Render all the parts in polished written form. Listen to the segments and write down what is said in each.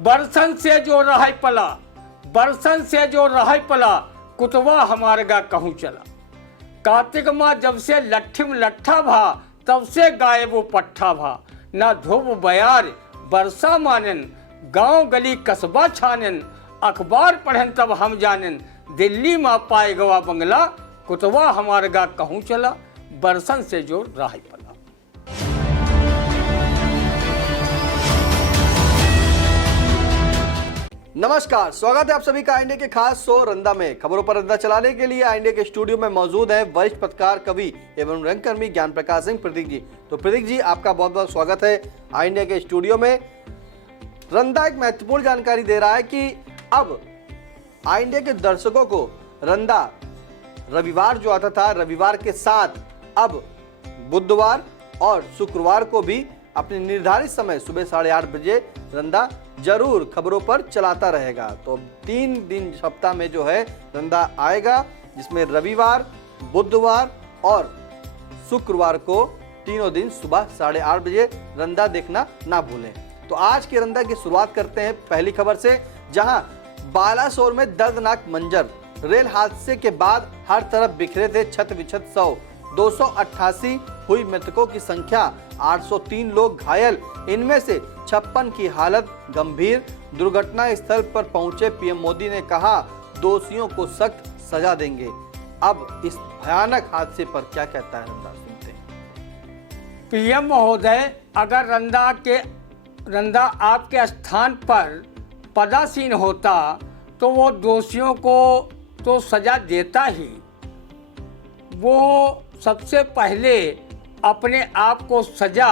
बरसन से जो रहा पला, बरसन से जो रहा पला, कुतवा हमारगा कहूँ चला। कार्तिक माँ जब से लट्ठिम लट्ठा भा, तब से गाये वो पट्ठा भा। ना धोब बयार बरसा मानन, गांव गली कस्बा छानन। अखबार पढ़न तब हम जानन, दिल्ली माँ पाए गवा बंगला। कुतवा हमारगा कहूँ चला, बरसन से जो राह पला। नमस्कार, स्वागत है आप सभी का इंडिया के खास शो रंदा में। खबरों पर रंदा चलाने के लिए इंडिया के स्टूडियो में मौजूद हैं वरिष्ठ पत्रकार, कवि एवं रंगकर्मी ज्ञान प्रकाश सिंह प्रतीक जी। तो प्रतीक जी, आपका बहुत बहुत स्वागत है इंडिया के स्टूडियो में। रंदा एक महत्वपूर्ण जानकारी दे रहा है कि अब इंडिया के दर्शकों को रंदा रविवार जो आता था, रविवार के साथ अब बुधवार और शुक्रवार को भी अपने निर्धारित समय सुबह 8:30 बजे रंदा जरूर खबरों पर चलाता रहेगा। तो 3 दिन सप्ताह में जो है रंदा आएगा, जिसमें रविवार, बुधवार और शुक्रवार को तीनों दिन सुबह 8:30 बजे रंदा देखना ना भूलें। तो आज के रंदा की शुरुआत करते हैं पहली खबर से, जहां बालासोर में दर्दनाक मंजर। रेल हादसे के बाद हर तरफ बिखरे थे छत विछत शव। 288 हुई मृतकों की संख्या, 803 लोग घायल, इनमें से 56 की हालत गंभीर। दुर्घटना स्थल पर पहुंचे पीएम मोदी ने कहा, दोषियों को सख्त सजा देंगे। अब इस भयानक हादसे पर क्या कहता है रंदा, सुनते हैं। पीएम महोदय, अगर रंदा आपके स्थान पर पदासीन होता तो वो दोषियों को तो सजा देता ही। वो सबसे पहले अपने आप को सजा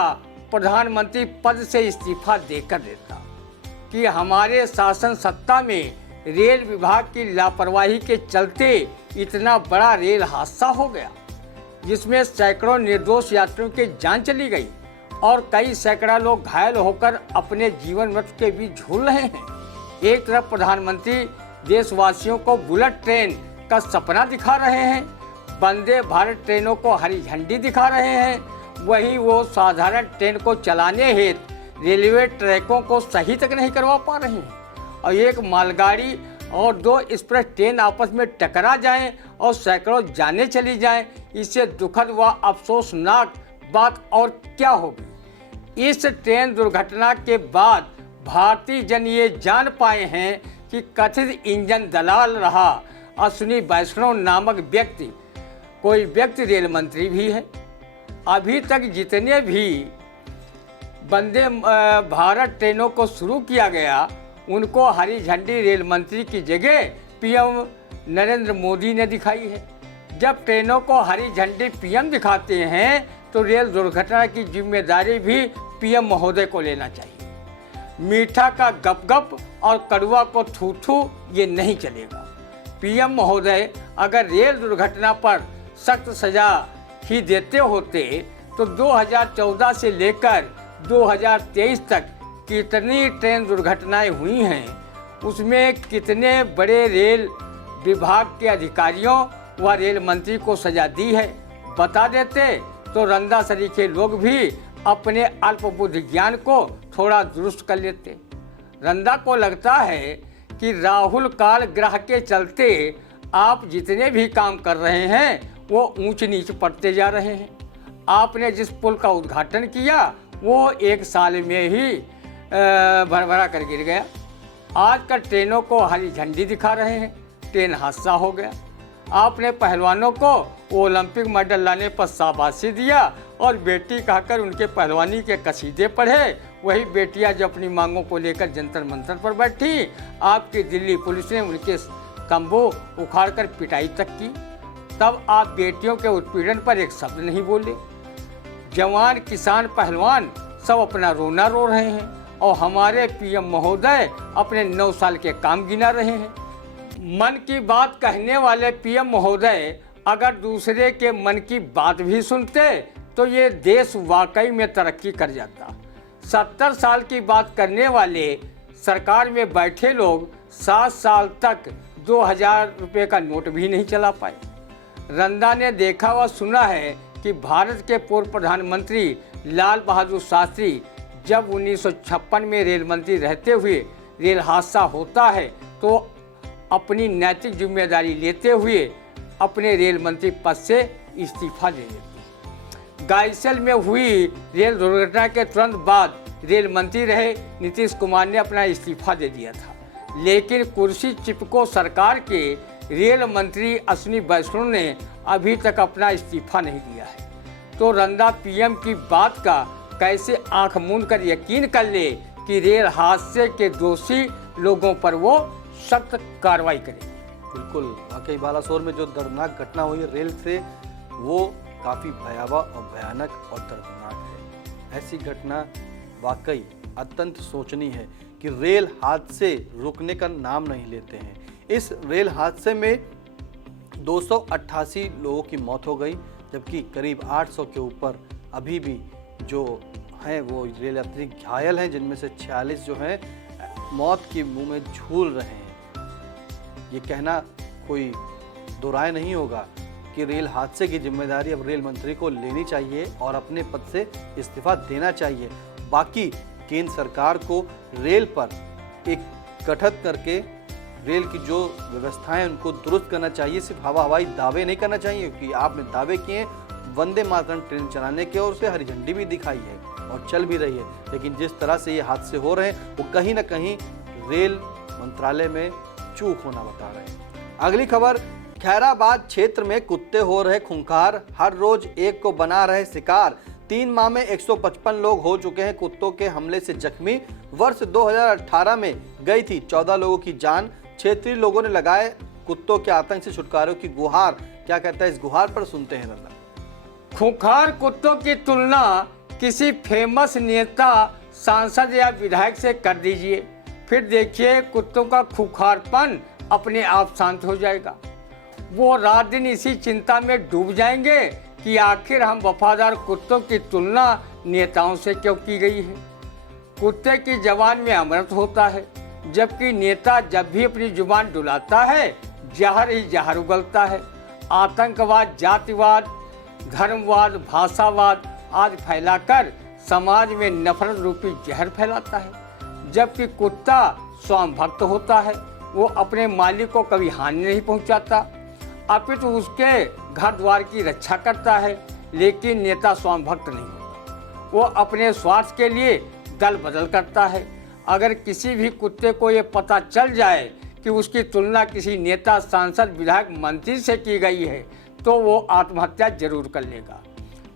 प्रधानमंत्री पद से इस्तीफा देकर देता कि हमारे शासन सत्ता में रेल विभाग की लापरवाही के चलते इतना बड़ा रेल हादसा हो गया, जिसमें सैकड़ों निर्दोष यात्रियों की जान चली गई और कई सैकड़ा लोग घायल होकर अपने जीवन मृत्यु के बीच झूल रहे हैं। एक तरफ प्रधानमंत्री देशवासियों को बुलेट ट्रेन का सपना दिखा रहे हैं, वंदे भारत ट्रेनों को हरी झंडी दिखा रहे हैं, वहीं वो साधारण ट्रेन को चलाने हेतु रेलवे ट्रैकों को सही तक नहीं करवा पा रहे हैं। और एक मालगाड़ी और 2 एक्सप्रेस ट्रेन आपस में टकरा जाएं और सैकड़ों जानें चली जाएं, इससे दुखद व अफसोसनाक बात और क्या होगी। इस ट्रेन दुर्घटना के बाद भारतीय जन ये जान पाए हैं कि कथित इंजन दलाल रहा अश्विनी वैष्णव नामक व्यक्ति कोई व्यक्ति रेल मंत्री भी है। अभी तक जितने भी वंदे भारत ट्रेनों को शुरू किया गया, उनको हरी झंडी रेल मंत्री की जगह पीएम नरेंद्र मोदी ने दिखाई है। जब ट्रेनों को हरी झंडी पीएम दिखाते हैं तो रेल दुर्घटना की जिम्मेदारी भी पीएम महोदय को लेना चाहिए। मीठा का गप-गप और कड़वा को थू-थू ये नहीं चलेगा। पीएम महोदय अगर रेल दुर्घटना पर सख्त सजा ही देते होते तो 2014 से लेकर 2023 तक कितनी ट्रेन दुर्घटनाएं हुई हैं, उसमें कितने बड़े रेल विभाग के अधिकारियों व रेल मंत्री को सजा दी है, बता देते तो रंदा सरीखे लोग भी अपने अल्पबुद्धि ज्ञान को थोड़ा दुरुस्त कर लेते। रंदा को लगता है कि राहुल काल ग्रह के चलते आप जितने भी काम कर रहे हैं वो ऊंच नीच पड़ते जा रहे हैं। आपने जिस पुल का उद्घाटन किया वो 1 साल में ही भरभरा कर गिर गया। आजकल ट्रेनों को हरी झंडी दिखा रहे हैं, ट्रेन हादसा हो गया। आपने पहलवानों को ओलंपिक मेडल लाने पर शाबाशी दिया और बेटी कहकर उनके पहलवानी के कसीदे पढ़े। वही बेटियां जो अपनी मांगों को लेकर जंतर मंतर पर बैठी, आपकी दिल्ली पुलिस ने उनके तंबू उखाड़कर पिटाई तक की। तब आप बेटियों के उत्पीड़न पर एक शब्द नहीं बोले। जवान, किसान, पहलवान सब अपना रोना रो रहे हैं और हमारे पीएम महोदय अपने 9 साल के काम गिना रहे हैं। मन की बात कहने वाले पीएम महोदय अगर दूसरे के मन की बात भी सुनते तो ये देश वाकई में तरक्की कर जाता। 70 साल की बात करने वाले सरकार में बैठे लोग 7 साल तक 2000 रुपये का नोट भी नहीं चला पाए। रंदा ने देखा व सुना है कि भारत के पूर्व प्रधानमंत्री लाल बहादुर शास्त्री जब 1956 में रेल मंत्री रहते हुए रेल हादसा होता है तो अपनी नैतिक जिम्मेदारी लेते हुए अपने रेल मंत्री पद से इस्तीफा दे देते हैं। गाइसल में हुई रेल दुर्घटना के तुरंत बाद रेल मंत्री रहे नीतीश कुमार ने अपना इस्तीफा दे दिया था, लेकिन कुर्सी चिपको सरकार के रेल मंत्री अश्विनी वैष्णव ने अभी तक अपना इस्तीफा नहीं दिया है। तो रंदा पीएम की बात का कैसे आंख मूंद कर यकीन कर ले कि रेल हादसे के दोषी लोगों पर वो सख्त कार्रवाई करे। बिल्कुल, वाकई बालासोर में जो दर्दनाक घटना हुई रेल से, वो काफ़ी भयावह और भयानक और दर्दनाक है। ऐसी घटना वाकई अत्यंत सोचनीय है कि रेल हादसे रुकने का नाम नहीं लेते हैं। इस रेल हादसे में 288 लोगों की मौत हो गई, जबकि करीब 800 के ऊपर अभी भी जो हैं वो रेल यात्री घायल हैं, जिनमें से 46 जो हैं मौत के मुंह में झूल रहे हैं। ये कहना कोई दो राय नहीं होगा कि रेल हादसे की जिम्मेदारी अब रेल मंत्री को लेनी चाहिए और अपने पद से इस्तीफा देना चाहिए। बाकी केंद्र सरकार को रेल पर एक गठित करके रेल की जो व्यवस्थाएं उनको दुरुस्त करना चाहिए। सिर्फ हवाई दावे नहीं करना चाहिए, क्योंकि आपने दावे किए वंदे मातरम ट्रेन चलाने के और उसे हरी झंडी भी दिखाई है और चल भी रही है, लेकिन जिस तरह से ये हादसे हो रहे हैं वो कहीं ना कहीं रेल मंत्रालय में चूक होना बता रहे हैं। अगली खबर, खैराबाद क्षेत्र में कुत्ते हो रहे खूंखार, हर रोज एक को बना रहे शिकार। 3 माह में 155 लोग हो चुके हैं कुत्तों के हमले से जख्मी। वर्ष 2018 में गई थी 14 लोगों की जान। क्षेत्रीय लोगों ने लगाए कुत्तों के आतंक से छुटकारे की गुहार। क्या कहता है इस गुहार पर, सुनते हैं रंदा। खूंखार कुत्तों की तुलना किसी फेमस नेता, सांसद या विधायक से कर दीजिए, फिर देखिए कुत्तों का खूंखारपन अपने आप शांत हो जाएगा। वो रात दिन इसी चिंता में डूब जाएंगे कि आखिर हम वफादार कुत्तों की तुलना नेताओं से क्यों की गई है। कुत्ते की जबान में अमृत होता है, जबकि नेता जब भी अपनी जुबान डुलाता है जहर ही जहर उगलता है। आतंकवाद, जातिवाद, धर्मवाद, भाषावाद आदि फैलाकर समाज में नफरत रूपी जहर फैलाता है। जबकि कुत्ता स्वाम भक्त होता है, वो अपने मालिक को कभी हानि नहीं पहुंचाता, अपितु उसके घर द्वार की रक्षा करता है। लेकिन नेता स्वाम भक्त नहीं होता, वो अपने स्वार्थ के लिए दल बदल करता है। अगर किसी भी कुत्ते को ये पता चल जाए कि उसकी तुलना किसी नेता, सांसद, विधायक, मंत्री से की गई है तो वो आत्महत्या जरूर कर लेगा।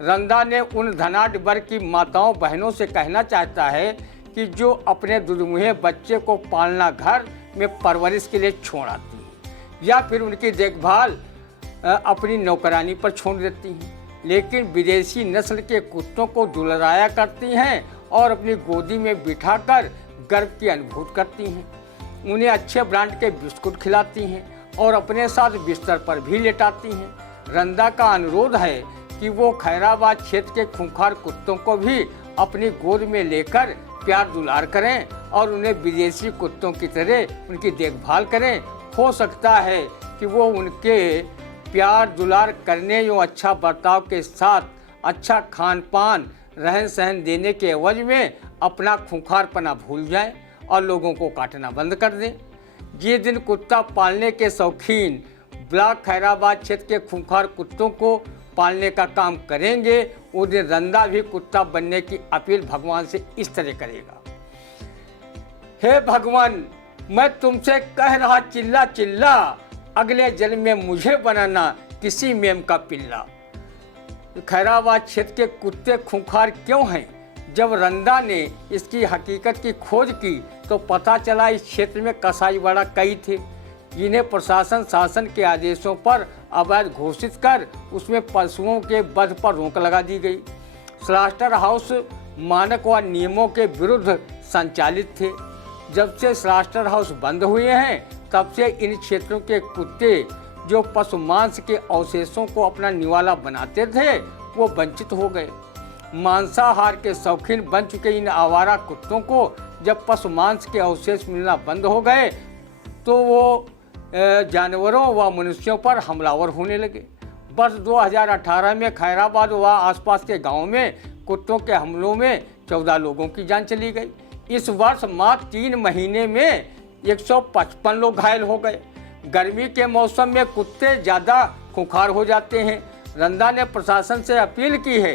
रंदा ने उन धनाढ्य वर्ग की माताओं बहनों से कहना चाहता है कि जो अपने दुर्मुहे बच्चे को पालना घर में परवरिश के लिए छोड़ आती हैं या फिर उनकी देखभाल अपनी नौकरानी पर छोड़ देती हैं, लेकिन विदेशी नस्ल के कुत्तों को दुलराया करती हैं और अपनी गोदी में बिठाकर गर्व की अनुभूति करती हैं। उन्हें अच्छे ब्रांड के बिस्कुट खिलाती हैं और अपने साथ बिस्तर पर भी लेटाती हैं। रंदा का अनुरोध है कि वो खैराबाद क्षेत्र के खूंखार कुत्तों को भी अपनी गोद में लेकर प्यार दुलार करें और उन्हें विदेशी कुत्तों की तरह उनकी देखभाल करें। हो सकता है कि वो उनके प्यार दुलार करने या अच्छा बर्ताव के साथ अच्छा खान पान, रहन सहन देने के एवज में अपना खूंखारपना भूल जाएं और लोगों को काटना बंद कर दें। ये दिन कुत्ता पालने के शौकीन ब्लॉक खैराबाद क्षेत्र के खूंखार कुत्तों को पालने का काम करेंगे, उस दिन रंदा भी कुत्ता बनने की अपील भगवान से इस तरह करेगा। हे भगवान, मैं तुमसे कह रहा चिल्ला चिल्ला, अगले जन्म में मुझे बनाना किसी मेम का पिल्ला। खैराबाद क्षेत्र के कुत्ते खूंखार क्यों हैं? जब रंदा ने इसकी हकीकत की खोज की तो पता चला इस क्षेत्र में कसाईवाड़ा कई थे, जिन्हें प्रशासन शासन के आदेशों पर अवैध घोषित कर उसमें पशुओं के वध पर रोक लगा दी गई। स्लास्टर हाउस मानक व नियमों के विरुद्ध संचालित थे। जब से स्लास्टर हाउस बंद हुए हैं तब से इन क्षेत्रों के कुत्ते जो पशु मांस के अवशेषों को अपना निवाला बनाते थे वो वंचित हो गए। मांसाहार के शौकीन बन चुके इन आवारा कुत्तों को जब पशु मांस के अवशेष मिलना बंद हो गए तो वो जानवरों व मनुष्यों पर हमलावर होने लगे। वर्ष 2018 में खैराबाद व आसपास के गांवों में कुत्तों के हमलों में 14 लोगों की जान चली गई। इस वर्ष मात्र 3 महीने में 155 लोग घायल हो गए। गर्मी के मौसम में कुत्ते ज़्यादा खूंखार हो जाते हैं। रंदा ने प्रशासन से अपील की है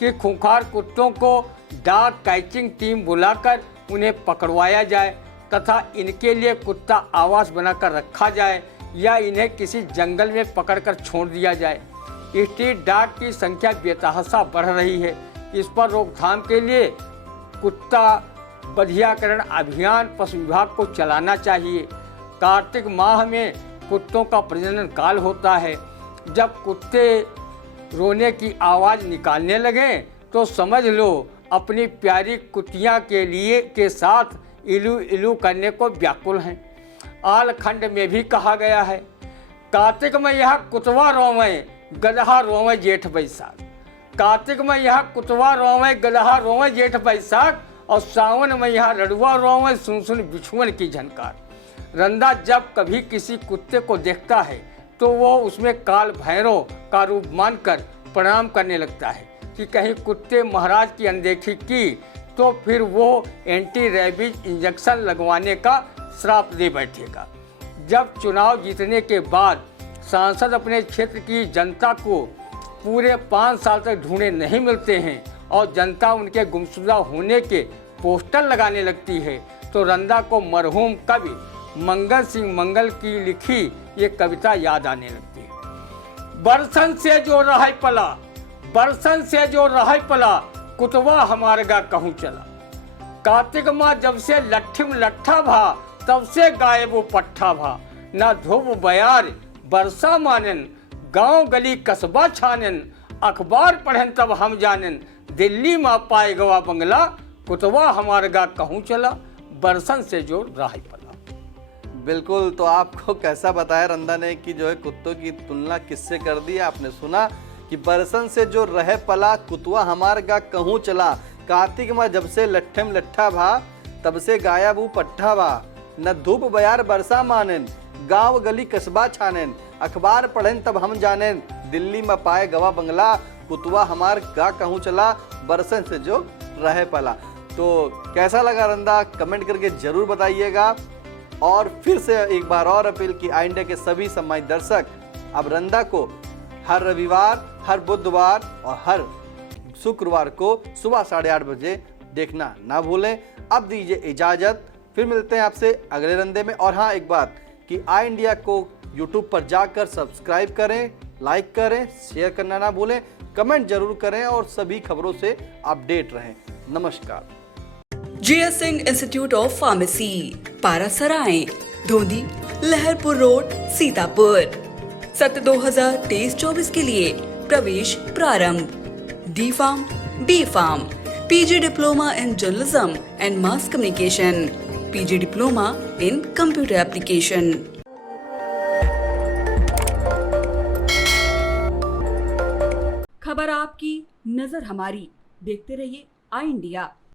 कि खूंखार कुत्तों को डॉग कैचिंग टीम बुलाकर उन्हें पकड़वाया जाए तथा इनके लिए कुत्ता आवास बनाकर रखा जाए या इन्हें किसी जंगल में पकड़कर छोड़ दिया जाए। स्ट्रीट डॉग की संख्या बेतहाशा बढ़ रही है। इस पर रोकथाम के लिए कुत्ता बधियाकरण अभियान पशु विभाग को चलाना चाहिए। कार्तिक माह में कुत्तों का प्रजनन काल होता है। जब कुत्ते रोने की आवाज़ निकालने लगें तो समझ लो अपनी प्यारी कुतिया के साथ इलू इलू करने को व्याकुल हैं। आलखंड में भी कहा गया है, कार्तिक में यह कुतवा रोवे गदहा रोवे जेठ बैसाख। कार्तिक में यह कुतवा रोवे गदहा रोवे जेठ बैसाख और सावन में यह रड़ुआ रोवे सुन सुन बिछुअन की झनकार। रंदा जब कभी किसी कुत्ते को देखता है तो वो उसमें काल भैरव का रूप मानकर प्रणाम करने लगता है कि कहीं कुत्ते महाराज की अनदेखी की तो फिर वो एंटी रेबीज इंजेक्शन लगवाने का श्राप दे बैठेगा। जब चुनाव जीतने के बाद सांसद अपने क्षेत्र की जनता को पूरे 5 साल तक ढूंढे नहीं मिलते हैं और जनता उनके गुमशुदा होने के पोस्टर लगाने लगती है तो रंदा को मरहूम कवि मंगल सिंह मंगल की लिखी ये कविता याद आने लगती है। बरसन से जो रहा पला, बरसन से जो रहा पला, कुतवा हमारगा कहूँ चला। कार्तिक माँ जब से लट्ठिम लट्ठा भा, तब से गायब वो पट्ठा भा। न धोब बयार बरसा मानन, गांव गली कस्बा छानन। अखबार पढ़न तब हम जानन, दिल्ली माँ पाए गवा बंगला। कुतवा हमारगा कहूँ चला, बरसन से जो रहा पला। बिल्कुल, तो आपको कैसा बताया रंदा ने कि जो है कुत्तों की तुलना किससे कर दी। आपने सुना कि बरसन से जो रहे पला, कुतवा हमार गा कहूँ चला। कार्तिक माँ जब से लट्ठम लट्ठा भा, तब से गाया बू पट्ठा भा। न धूप बयार बरसा मानन, गांव गली कस्बा छानन। अखबार पढ़न तब हम जानन, दिल्ली में पाए गवा बंगला। कुतवा हमार गा कहूँ चला, बरसन से जो रहे पला। तो कैसा लगा रंदा, कमेंट करके जरूर बताइएगा। और फिर से एक बार और अपील की ऑल इंडिया के सभी सम्मानित दर्शक अब रंदा को हर रविवार, हर बुधवार और हर शुक्रवार को सुबह 8:30 बजे देखना ना भूलें। अब दीजिए इजाजत, फिर मिलते हैं आपसे अगले रंदे में। और हाँ, एक बात कि ऑल इंडिया को यूट्यूब पर जाकर सब्सक्राइब करें, लाइक करें, शेयर करना ना भूलें, कमेंट जरूर करें और सभी खबरों से अपडेट रहें। नमस्कार। GS Singh institute of pharmacy, Parasarai, Dhondhi, Laharpur road, Sitapur. सत्र 2023-24 के लिए प्रवेश प्रारंभ। D pharm, B pharm, PG diploma in journalism and mass communication, PG diploma in computer application. खबर आपकी, नजर हमारी। देखते रहिए आई इंडिया।